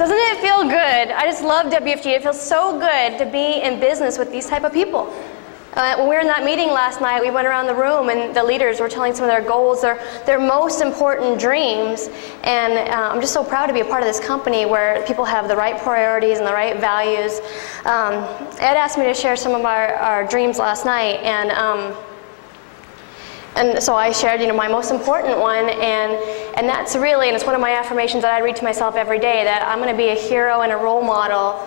Doesn't it feel good? I just love WFG. It feels so good to be in business with these type of people. When we were in that meeting last night, we went around the room and the leaders were telling some of their goals, their most important dreams. And I'm just so proud to be a part of this company where people have the right priorities and the right values. Ed asked me to share some of our dreams last night, and so I shared, my most important one, and that's really, and it's one of my affirmations that I read to myself every day, that I'm going to be a hero and a role model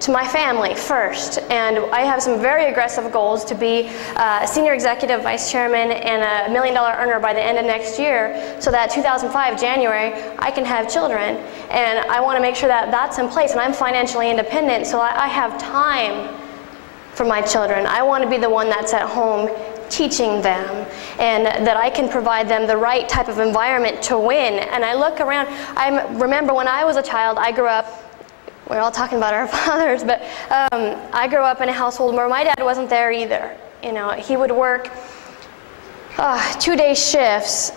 to my family first. And I have some very aggressive goals to be a senior executive vice chairman and a $1 million earner by the end of next year, so that 2005, January, I can have children. And I want to make sure that that's in place, and I'm financially independent, so I have time for my children. I want to be the one that's at home teaching them, and that I can provide them the right type of environment to win. And I look around, I remember when I was a child, I grew up, we're all talking about our fathers, but I grew up in a household where my dad wasn't there either. He would work 2-day shifts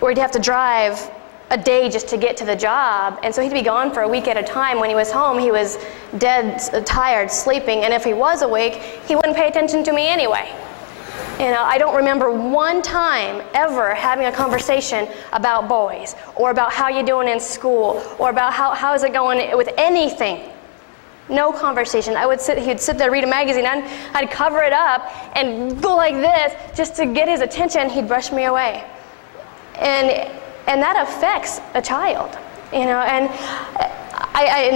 where he'd have to drive a day just to get to the job, and so he'd be gone for a week at a time. When he was home, he was dead, tired, sleeping, and if he was awake, he wouldn't pay attention to me anyway. I don't remember one time ever having a conversation about boys, or about how you're doing in school, or about how is it going with anything. No conversation. He'd sit there, read a magazine, and I'd cover it up and go like this just to get his attention. He'd brush me away. And that affects a child, and I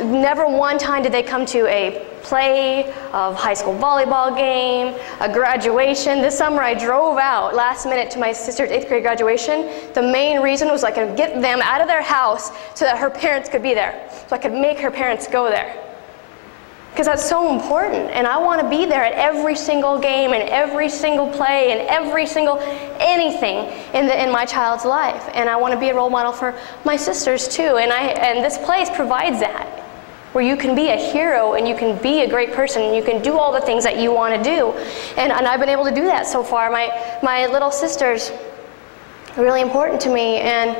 never one time did they come to a play, of high school volleyball game, a graduation. This summer I drove out last minute to my sister's 8th grade graduation. The main reason was I could get them out of their house so that her parents could be there, so I could make her parents go there. Because that's so important, and I want to be there at every single game and every single play and every single anything in my child's life. And I want to be a role model for my sisters too, and this place provides that, where you can be a hero and you can be a great person and you can do all the things that you want to do. And I've been able to do that so far. My little sisters are really important to me, and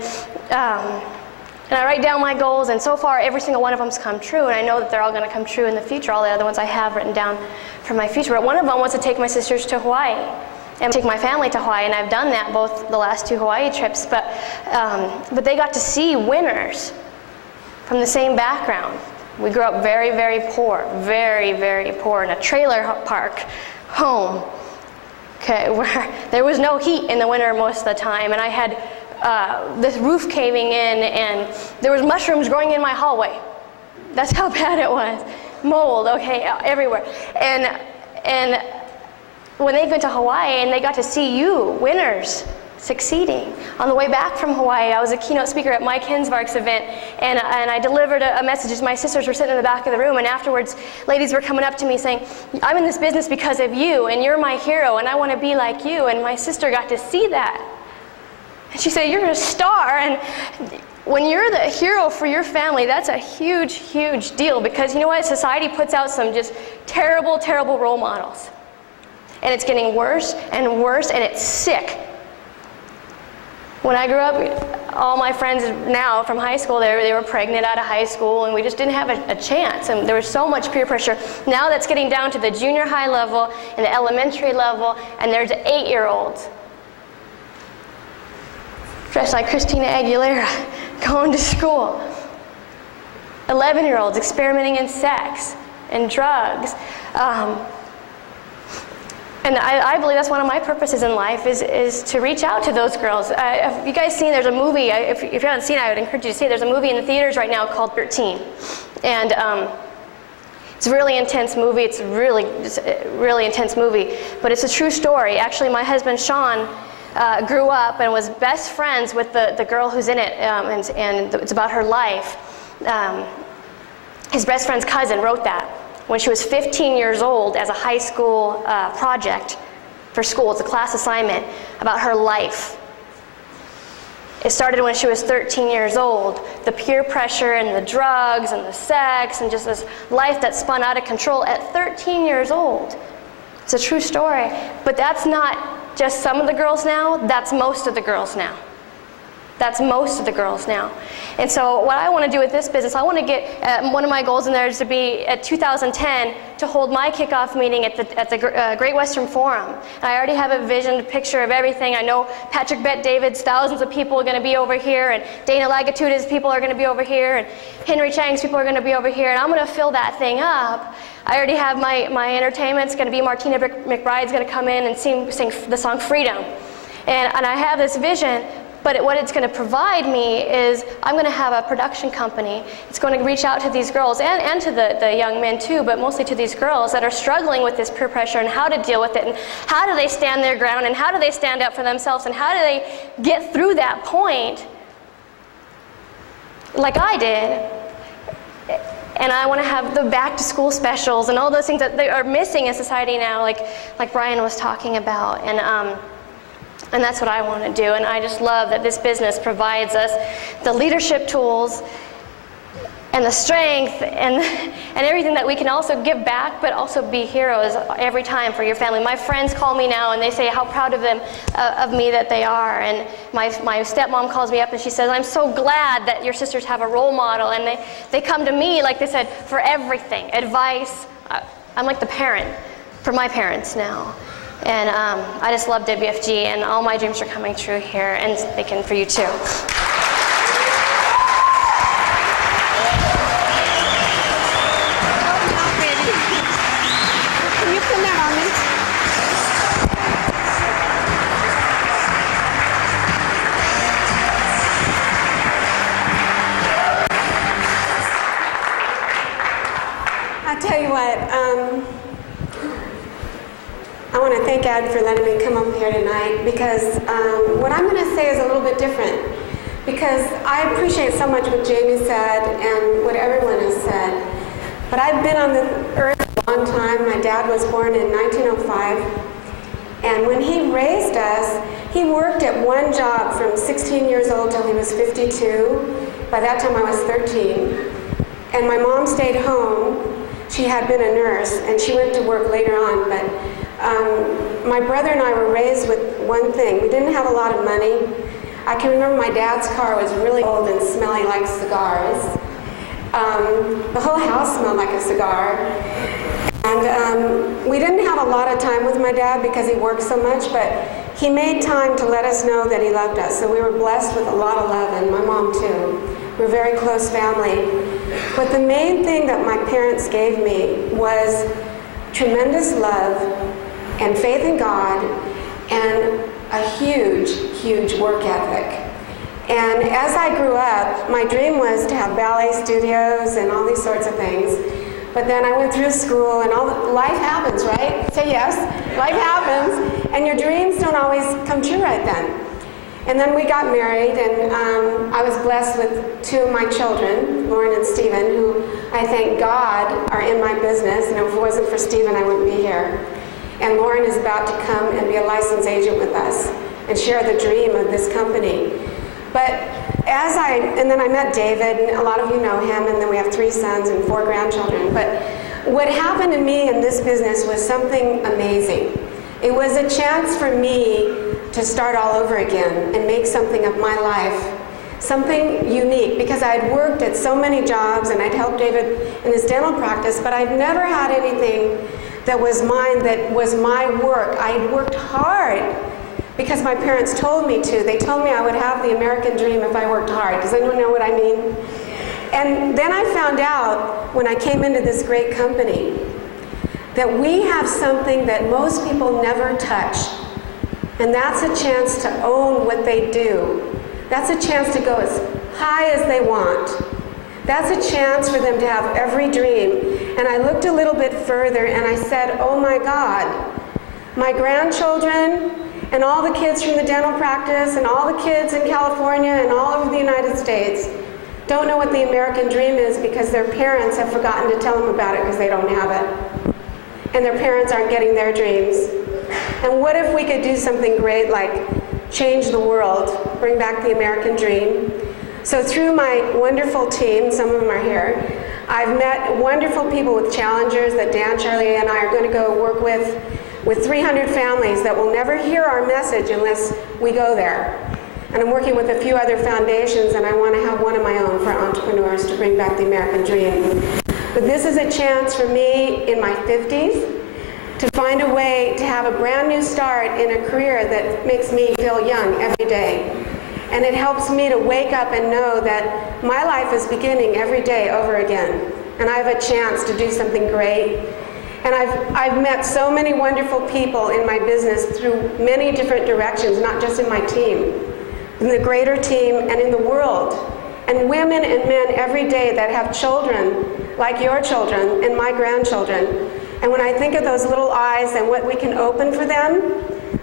I write down my goals, and so far every single one of them's come true, and I know that they're all going to come true in the future, all the other ones I have written down for my future. But one of them was to take my sisters to Hawaii and take my family to Hawaii, and I've done that both the last 2 Hawaii trips, but they got to see winners from the same background. We grew up very, very poor, very, very poor, in a trailer park home, okay, where there was no heat in the winter most of the time, and I had this roof caving in, and there was mushrooms growing in my hallway. That's how bad it was. Mold, okay, everywhere. And when they went to Hawaii and they got to see you, winners, succeeding. On the way back from Hawaii, I was a keynote speaker at Mike Hinsvark's event, and I delivered a message. My sisters were sitting in the back of the room, and afterwards, ladies were coming up to me saying, I'm in this business because of you, and you're my hero, and I want to be like you. And my sister got to see that. And she said, you're a star. And when you're the hero for your family, that's a huge, huge deal, because you know what? Society puts out some just terrible, terrible role models. And it's getting worse and worse, and it's sick. When I grew up, all my friends now from high school, they were pregnant out of high school, and we just didn't have a chance, and there was so much peer pressure. Now that's getting down to the junior high level and the elementary level, and there's 8-year-olds dressed like Christina Aguilera going to school. 11-year-olds experimenting in sex and drugs. And I believe that's one of my purposes in life, is to reach out to those girls. If you guys seen, there's a movie, if you haven't seen it, I would encourage you to see it. There's a movie in the theaters right now called 13. And it's a really intense movie. It's a really intense movie. But it's a true story. Actually, my husband, Sean, grew up and was best friends with the girl who's in it, and it's about her life. His best friend's cousin wrote that when she was 15 years old as a high school project for school. It's a class assignment about her life. It started when she was 13 years old. The peer pressure and the drugs and the sex and just this life that spun out of control at 13 years old. It's a true story. But that's not just some of the girls now, that's most of the girls now. That's most of the girls now. And so what I want to do with this business, I want to get, one of my goals in there is to be, at 2010, to hold my kickoff meeting at the Great Western Forum. And I already have a vision, a picture of everything. I know Patrick Bet-David's thousands of people are going to be over here, and Dana Lagatuda's people are going to be over here, and Henry Chang's people are going to be over here, and I'm going to fill that thing up. I already have my entertainment. It's going to be Martina McBride's going to come in and sing the song Freedom. And I have this vision. But what it's going to provide me is I'm going to have a production company. It's going to reach out to these girls and to the young men too, but mostly to these girls that are struggling with this peer pressure and how to deal with it and how do they stand their ground and how do they stand up for themselves and how do they get through that point like I did. And I want to have the back to school specials and all those things that they are missing in society now, like Brian was talking about. And that's what I want to do. And I just love that this business provides us the leadership tools and the strength and everything that we can also give back, but also be heroes every time for your family. My friends call me now and they say how proud of them, of me that they are. And my stepmom calls me up and she says, I'm so glad that your sisters have a role model. And they come to me, like they said, for everything, advice. I'm like the parent for my parents now. And I just love WFG, and all my dreams are coming true here, and they can for you too. Oh, not ready. Can you put that on me? I tell you what. I want to thank Ed for letting me come up here tonight because what I'm going to say is a little bit different because I appreciate so much what Jamie said and what everyone has said. But I've been on the earth a long time. My dad was born in 1905. And when he raised us, he worked at one job from 16 years old till he was 52. By that time I was 13. And my mom stayed home. She had been a nurse and she went to work later on. But my brother and I were raised with one thing. We didn't have a lot of money. I can remember my dad's car was really old and smelly like cigars. The whole house smelled like a cigar. And we didn't have a lot of time with my dad because he worked so much, but he made time to let us know that he loved us. So we were blessed with a lot of love, and my mom too. We're a very close family. But the main thing that my parents gave me was tremendous love and faith in God and a huge, huge work ethic. And as I grew up, my dream was to have ballet studios and all these sorts of things. But then I went through school and life happens, right? Say yes, life happens, and your dreams don't always come true right then. And then we got married, and I was blessed with two of my children, Lauren and Stephen, who I thank God are in my business. And if it wasn't for Stephen, I wouldn't be here. And Lauren is about to come and be a licensed agent with us and share the dream of this company. But and then I met David, and a lot of you know him, and then we have 3 sons and 4 grandchildren. But what happened to me in this business was something amazing. It was a chance for me to start all over again and make something of my life, something unique, because I'd worked at so many jobs and I'd helped David in his dental practice, but I'd never had anything that was mine, that was my work. I'd worked hard because my parents told me to. They told me I would have the American dream if I worked hard. Does anyone know what I mean? And then I found out when I came into this great company that we have something that most people never touch. And that's a chance to own what they do. That's a chance to go as high as they want. That's a chance for them to have every dream. And I looked a little bit further and I said, oh my God, my grandchildren and all the kids from the dental practice and all the kids in California and all over the United States don't know what the American dream is because their parents have forgotten to tell them about it because they don't have it. And their parents aren't getting their dreams. And what if we could do something great like change the world, bring back the American dream? So through my wonderful team, some of them are here, I've met wonderful people with challengers that Dan, Charlie, and I are going to go work with 300 families that will never hear our message unless we go there. And I'm working with a few other foundations, and I want to have one of my own for entrepreneurs to bring back the American dream. But this is a chance for me in my 50s to find a way to have a brand new start in a career that makes me feel young every day. And it helps me to wake up and know that my life is beginning every day over again. And I have a chance to do something great. And I've met so many wonderful people in my business through many different directions, not just in my team, in the greater team and in the world. And women and men every day that have children like your children and my grandchildren. And when I think of those little eyes and what we can open for them,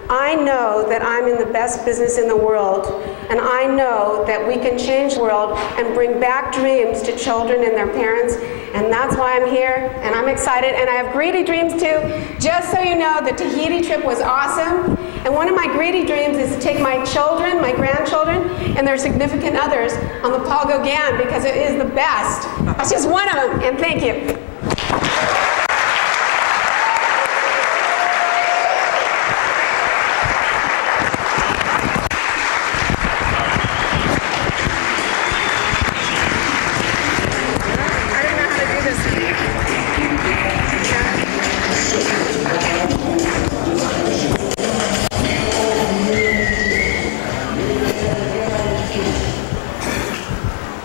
I know that I'm in the best business in the world. And I know that we can change the world and bring back dreams to children and their parents. And that's why I'm here, and I'm excited. And I have greedy dreams too. Just so you know, the Tahiti trip was awesome. And one of my greedy dreams is to take my children, my grandchildren, and their significant others on the Paul Gauguin, because it is the best. That's just one of them, and thank you.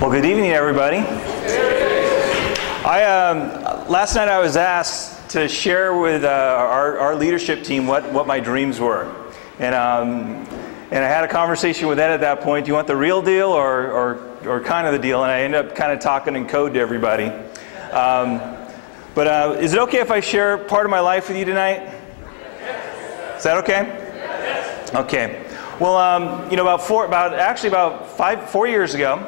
Well, good evening, everybody. Last night I was asked to share with our leadership team what my dreams were. And I had a conversation with Ed at that point. Do you want the real deal or kind of the deal? And I ended up kind of talking in code to everybody. But is it okay if I share part of my life with you tonight? Is that okay? Okay. Well, you know, about 4 years ago,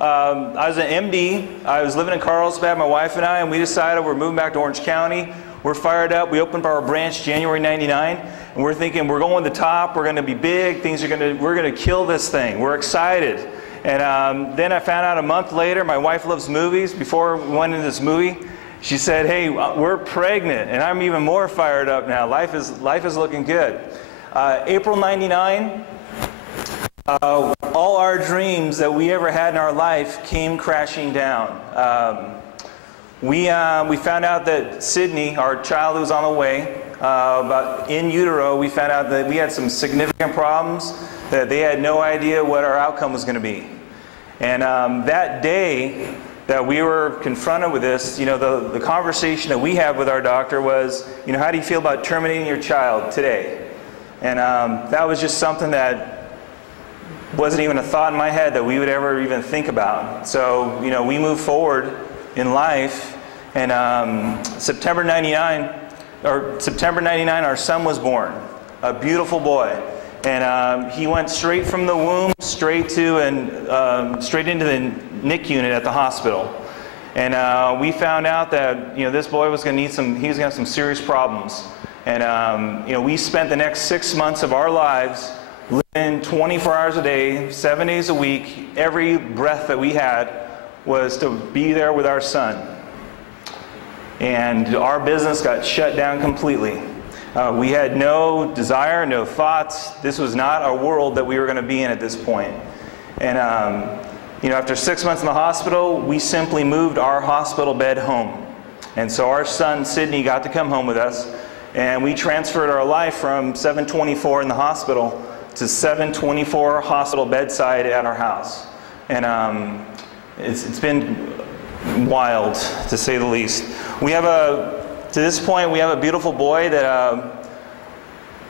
I was an MD. I was living in Carlsbad, my wife and I, and we decided we're moving back to Orange County. We're fired up. We opened our branch January '99, and we're thinking we're going to the top. We're going to be big. We're going to kill this thing. We're excited. And then I found out a month later, my wife loves movies. Before we went into this movie, she said, "Hey, we're pregnant," and I'm even more fired up now. Life is looking good. April '99. All our dreams that we ever had in our life came crashing down. We found out that Sydney, our child who was on the way, about in utero, we found out that we had some significant problems, that they had no idea what our outcome was going to be. And that day that we were confronted with this, you know, the conversation that we had with our doctor was, you know, how do you feel about terminating your child today? And that was just something that wasn't even a thought in my head that we would ever even think about. So, you know, we moved forward in life, and September '99, our son was born, a beautiful boy, and he went straight from the womb straight into the NIC unit at the hospital, and we found out that, you know, this boy was going to need he was going to have some serious problems, and you know, we spent the next 6 months of our lives living 24 hours a day, 7 days a week. Every breath that we had was to be there with our son. And our business got shut down completely. We had no desire, no thoughts. This was not a world that we were going to be in at this point. And you know, after 6 months in the hospital, we simply moved our hospital bed home. And so our son, Sydney, got to come home with us. And we transferred our life from 724 in the hospital to 724 hospital bedside at our house. And it's been wild, to say the least. We have to this point, we have a beautiful boy that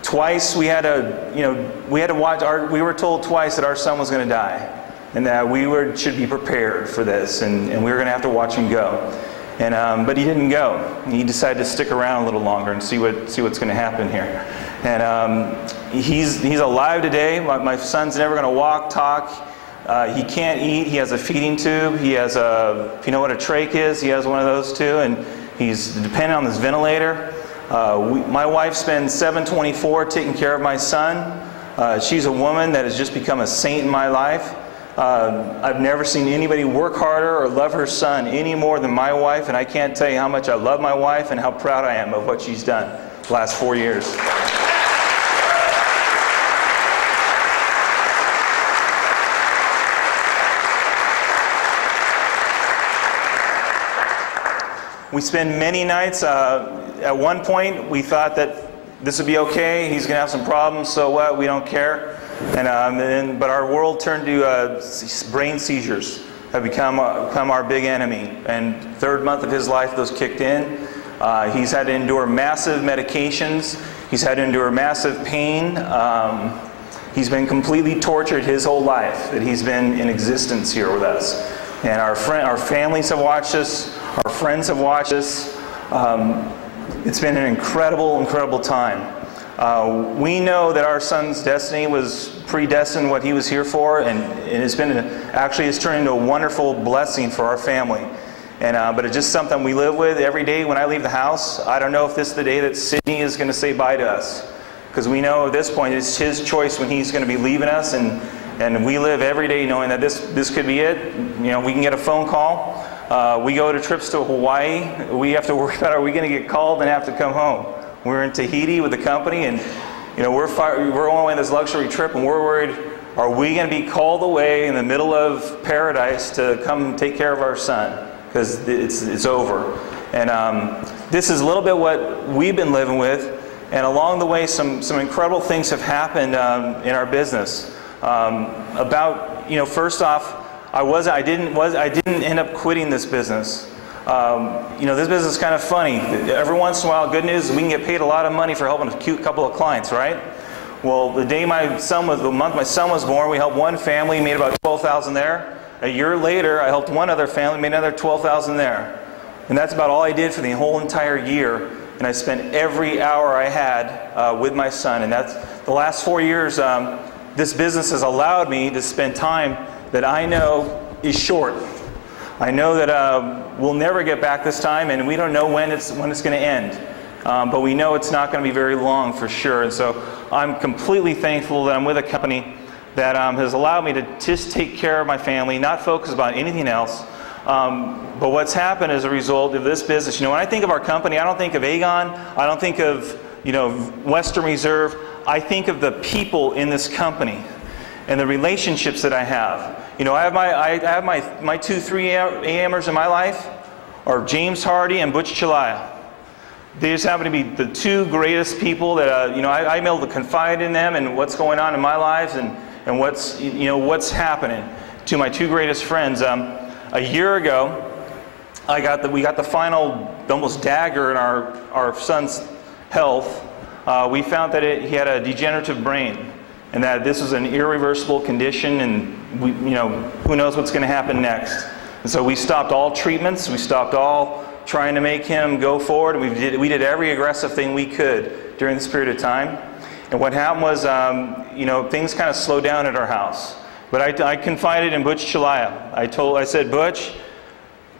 twice we had to watch, we were told twice that our son was going to die, and that we should be prepared for this, and we were going to have to watch him go. And but he didn't go. He decided to stick around a little longer and see what's going to happen here. And he's alive today. My son's never going to walk, talk. He can't eat. He has a feeding tube. He has if you know what a trach is, he has one of those too. And he's dependent on this ventilator. My wife spends 7/24 taking care of my son. She's a woman that has just become a saint in my life. I've never seen anybody work harder or love her son any more than my wife, and I can't tell you how much I love my wife and how proud I am of what she's done the last 4 years. We spend many nights, at one point we thought that this would be okay, he's going to have some problems, so what, we don't care. But our world turned to brain seizures have become our big enemy. And 3rd month of his life, those kicked in. He's had to endure massive medications. He's had to endure massive pain. He's been completely tortured his whole life that he's been in existence here with us. And our families have watched us. Our friends have watched us. It's been an incredible, incredible time. We know that our son's destiny was predestined, what he was here for, and it's turned into a wonderful blessing for our family. But it's just something we live with every day when I leave the house. I don't know if this is the day that Sydney is going to say bye to us, because we know at this point it's his choice when he's going to be leaving us, and we live every day knowing that this could be it. You know, we can get a phone call. We go to trips to Hawaii. We have to worry about, are we going to get called and have to come home? We're in Tahiti with the company, and you know, we're on this luxury trip, and we're worried, are we going to be called away in the middle of paradise to come take care of our son? Because it's over. And this is a little bit what we've been living with, and along the way some incredible things have happened in our business. First off, I didn't end up quitting this business. This business is kind of funny. Every once in a while, good news is we can get paid a lot of money for helping a cute couple of clients, right? Well, the month my son was born, we helped one family, made about $12,000 there. A year later, I helped one other family, made another $12,000 there. And that's about all I did for the whole entire year. And I spent every hour I had with my son. And that's the last 4 years, this business has allowed me to spend time that I know is short. I know that we'll never get back this time, and we don't know when it's going to end. But we know it's not going to be very long for sure. And so I'm completely thankful that I'm with a company that has allowed me to just take care of my family, not focus on anything else. But what's happened as a result of this business, when I think of our company, I don't think of Aegon, I don't think of, Western Reserve. I think of the people in this company and the relationships that I have. I have my 2 3-AMers in my life are James Hardy and Butch Chalaya. They just happen to be the 2 greatest people that I'm able to confide in them and what's going on in my lives and what's happening to my 2 greatest friends. A year ago, we got the final almost dagger in our son's health. We found that he had a degenerative brain, and that this was an irreversible condition, and who knows what's going to happen next. And so we stopped all treatments. We stopped all trying to make him go forward. We did every aggressive thing we could during this period of time. And what happened was, things kind of slowed down at our house. But I confided in Butch Chalaya. I said, Butch,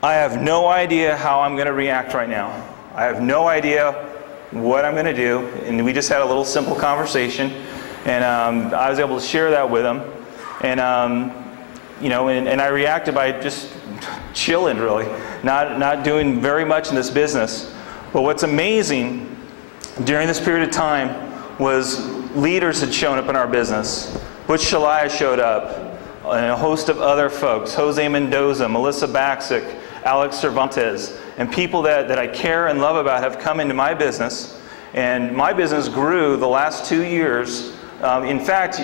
I have no idea how I'm going to react right now. I have no idea what I'm going to do. And we just had a little simple conversation. And I was able to share that with him. And, and I reacted by just chilling, really, not doing very much in this business. But what's amazing during this period of time was leaders had shown up in our business. Butch Chalaya showed up, and a host of other folks, Jose Mendoza, Melissa Baxick, Alex Cervantes, and people that I care and love about have come into my business. And my business grew the last 2 years. In fact,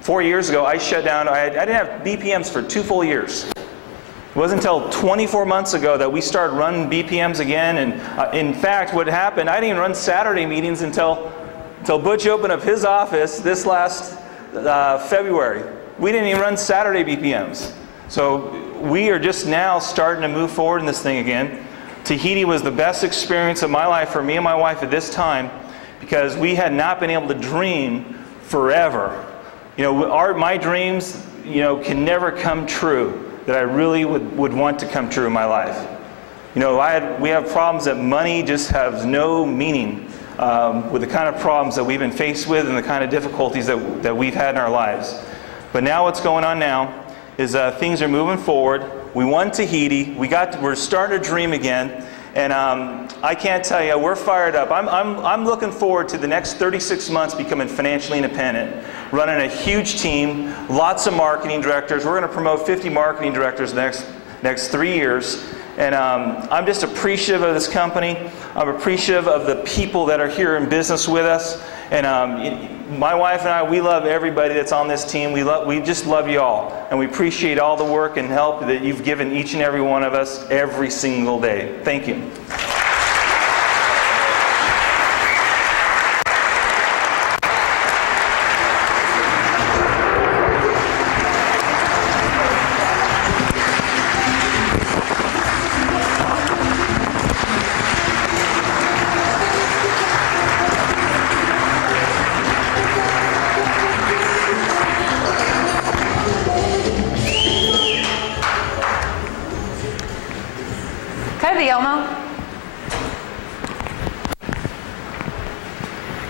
4 years ago, I shut down. I didn't have BPMs for 2 full years. It wasn't until 24 months ago that we started running BPMs again. And in fact, what happened, I didn't even run Saturday meetings until Butch opened up his office this last February. We didn't even run Saturday BPMs. So we are just now starting to move forward in this thing again. Tahiti was the best experience of my life for me and my wife at this time, because we had not been able to dream forever. My dreams, can never come true that I really would want to come true in my life. We have problems that money just has no meaning with the kind of problems that we've been faced with and the kind of difficulties that we've had in our lives. But now what's going on now is things are moving forward. We won Tahiti. We're starting to dream again. And I can't tell you, we're fired up. I'm looking forward to the next 36 months becoming financially independent, running a huge team, lots of marketing directors. We're going to promote 50 marketing directors the next 3 years. And I'm just appreciative of this company. I'm appreciative of the people that are here in business with us. And my wife and I, we love everybody that's on this team. We just love you all. And we appreciate all the work and help that you've given each and every one of us every single day. Thank you.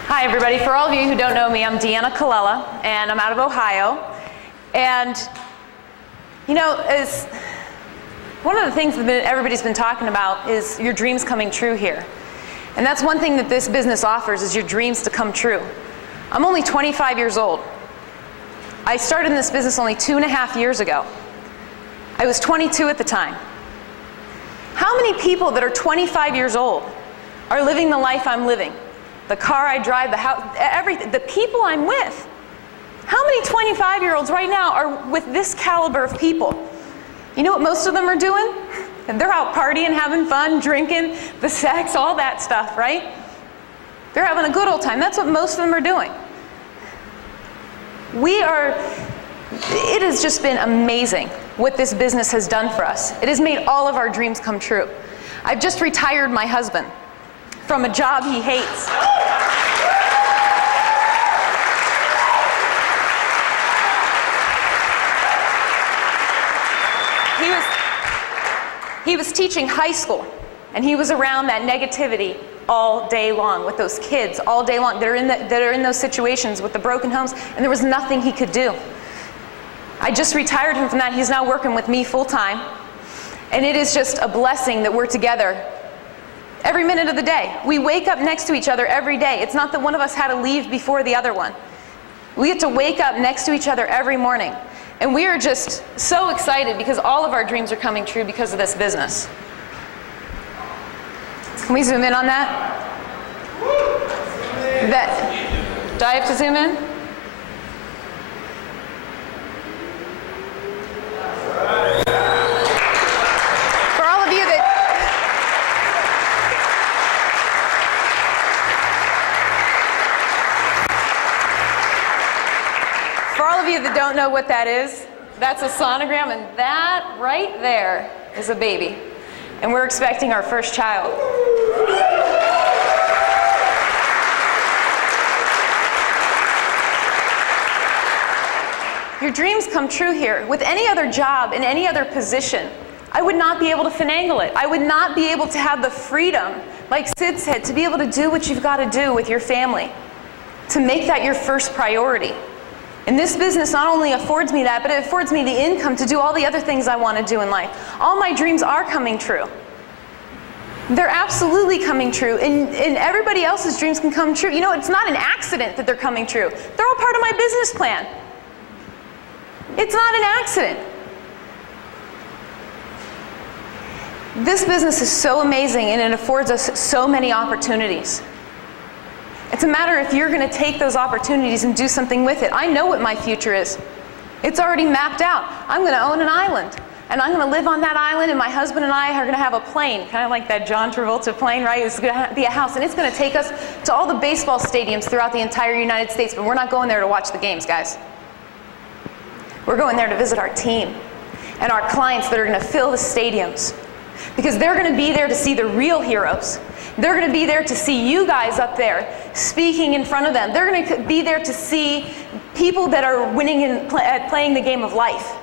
Hi everybody, for all of you who don't know me, I'm Deanna Colella, and I'm out of Ohio. And, you know, one of the things that everybody's been talking about is your dreams coming true here. And that's one thing that this business offers, is your dreams to come true. I'm only 25 years old. I started in this business only 2.5 years ago. I was 22 at the time. How many people that are 25 years old are living the life I'm living? The car I drive, the house, everything, the people I'm with. How many 25-year-olds right now are with this caliber of people? You know what most of them are doing? They're out partying, having fun, drinking, the sex, all that stuff, right? They're having a good old time. That's what most of them are doing. It has just been amazing what this business has done for us. It has made all of our dreams come true. I've just retired my husband from a job he hates. He was teaching high school, and he was around that negativity all day long with those kids all day long that are in those situations with the broken homes, and there was nothing he could do. I just retired him from that. He's now working with me full time, and it is just a blessing that we're together every minute of the day. We wake up next to each other every day. It's not that one of us had to leave before the other one. We get to wake up next to each other every morning. And we are just so excited because all of our dreams are coming true because of this business. Can we zoom in on that? Do I have to zoom in? For all of you that don't know what that is, that's a sonogram, and that right there is a baby. And we're expecting our first child. Your dreams come true here. With any other job, in any other position, I would not be able to finagle it. I would not be able to have the freedom, like Sid said, to be able to do what you've got to do with your family, to make that your first priority. And this business not only affords me that, but it affords me the income to do all the other things I want to do in life. All my dreams are coming true. They're absolutely coming true, and everybody else's dreams can come true. You know, it's not an accident that they're coming true. They're all part of my business plan. It's not an accident. This business is so amazing, and it affords us so many opportunities. It's a matter if you're going to take those opportunities and do something with it. I know what my future is. It's already mapped out. I'm going to own an island, and I'm going to live on that island, and my husband and I are going to have a plane, kind of like that John Travolta plane, right? It's going to be a house, and it's going to take us to all the baseball stadiums throughout the entire United States, but we're not going there to watch the games, guys. We're going there to visit our team and our clients that are going to fill the stadiums, because they're going to be there to see the real heroes. They're going to be there to see you guys up there speaking in front of them. They're going to be there to see people that are winning at playing the game of life.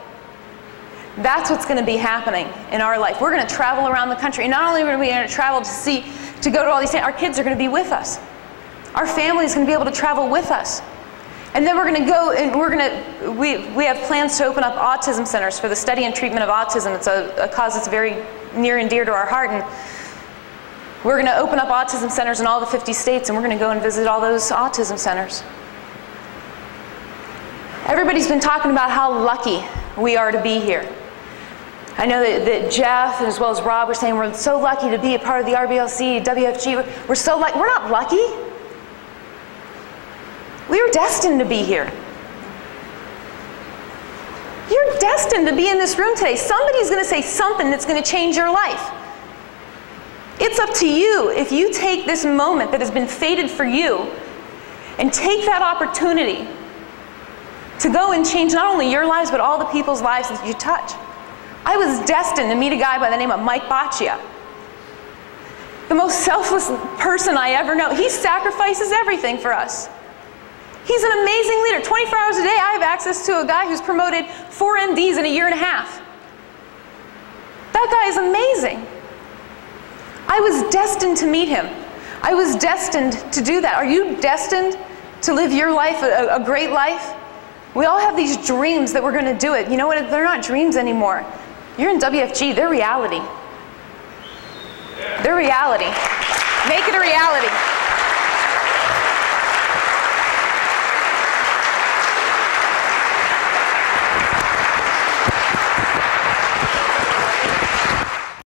That's what's going to be happening in our life. We're going to travel around the country. And not only are we going to travel to go to all these things, our kids are going to be with us. Our family is going to be able to travel with us. And then we're going to go and we have plans to open up autism centers for the study and treatment of autism. It's a cause that's very near and dear to our heart. And we're going to open up autism centers in all the 50 states, and we're going to go and visit all those autism centers. Everybody's been talking about how lucky we are to be here. I know that Jeff, as well as Rob, were saying we're so lucky to be a part of the RBLC, WFG. We're so lucky. We're not lucky. We were destined to be here. You're destined to be in this room today. Somebody's going to say something that's going to change your life. It's up to you if you take this moment that has been fated for you and take that opportunity to go and change not only your lives, but all the people's lives that you touch. I was destined to meet a guy by the name of Mike Baccia. The most selfless person I ever know. He sacrifices everything for us. He's an amazing leader. 24 hours a day, I have access to a guy who's promoted 4 MDs in a year and a half. That guy is amazing. I was destined to meet him. I was destined to do that. Are you destined to live your life, a great life? We all have these dreams that we're going to do it. You know what? They're not dreams anymore. You're in WFG. They're reality. They're reality. Make it a reality.